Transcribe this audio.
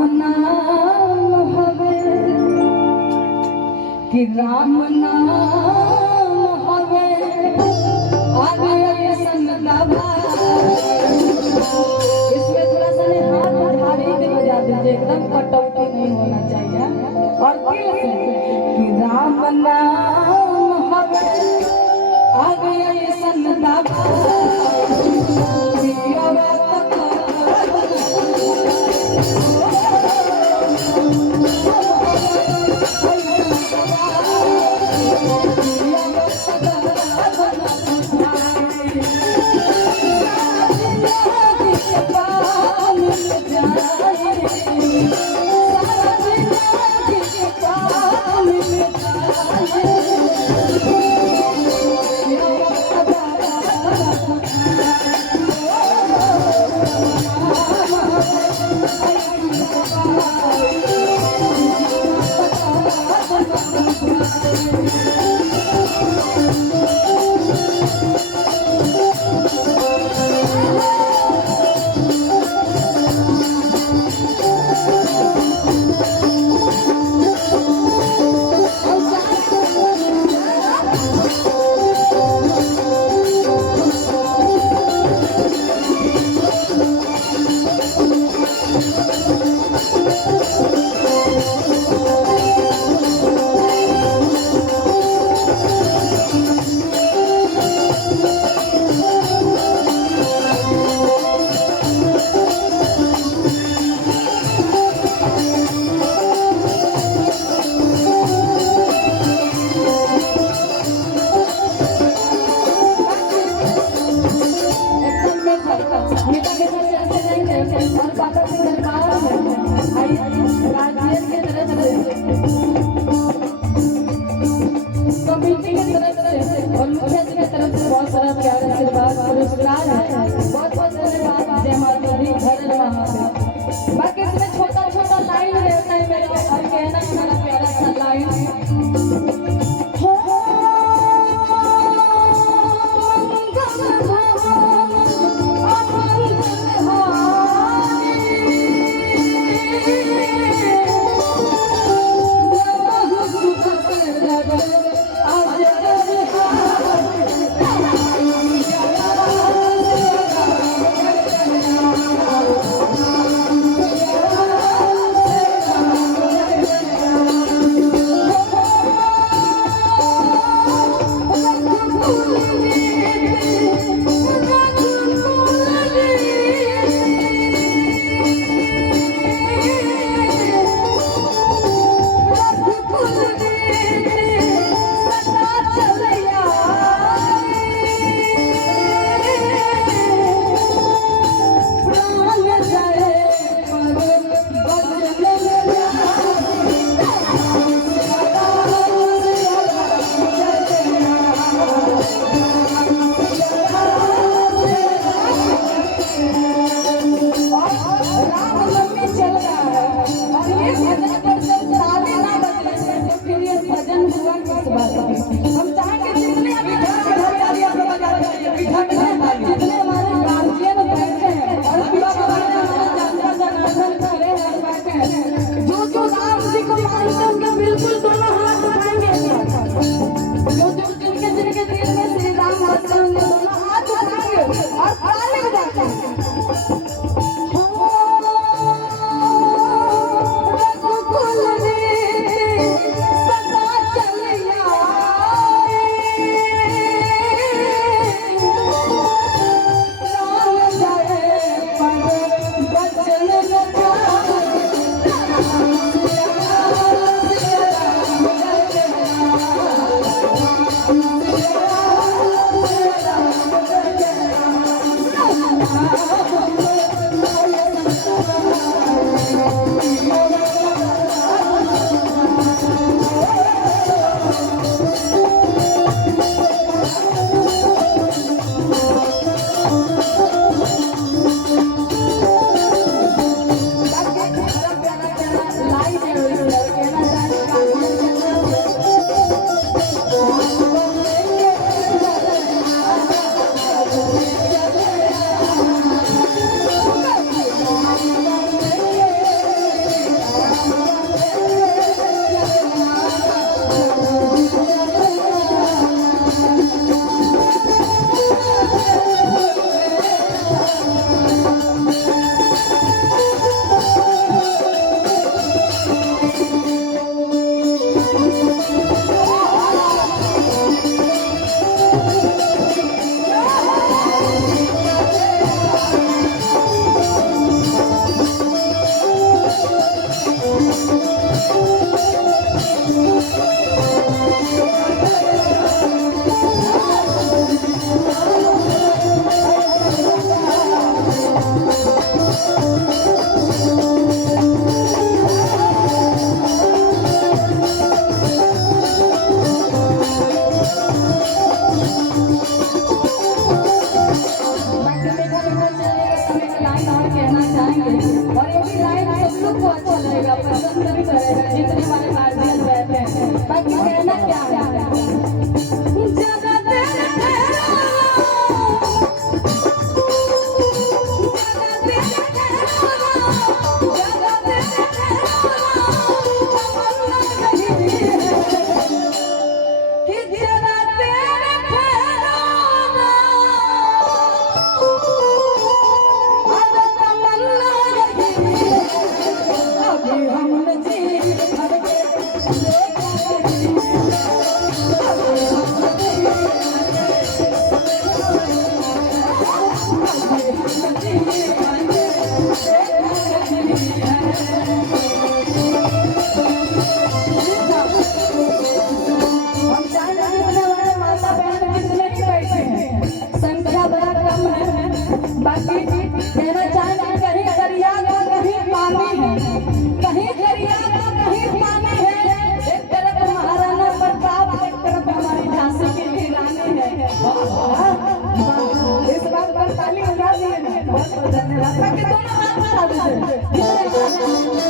नाम हवे कि राम नाम हवे आगे ऐसन दबा। इसमें थोड़ा सा हाथ भारी के बजा दीजिए, एकदम कटौती नहीं होना चाहिए और दिल से कि राम नाम हवे आगे ऐसन दबा। बाकी इसमें छोटा छोटा लाइन रहता है मेरा और कहना बड़ा प्यारा सा लाइन हो और कहना चाहेंगे और ये भी लाइन सब लोग को अच्छा लगेगा, पसंद भी करेगा जितने हमारे गार्जियन बैठे हैं। बाकी कहना क्या है कहना चाहेंगे कहीं दरिया का कहीं पानी है, कहीं दरिया का कहीं पानी है। एक तरफ महाराणा प्रताप, एक तरफ हमारी झांसी की रानी है। इस बात पर ताली बजा दिए। बहुत बहुत धन्यवाद। बाकी दोनों हाथ बढ़ा दीजिए।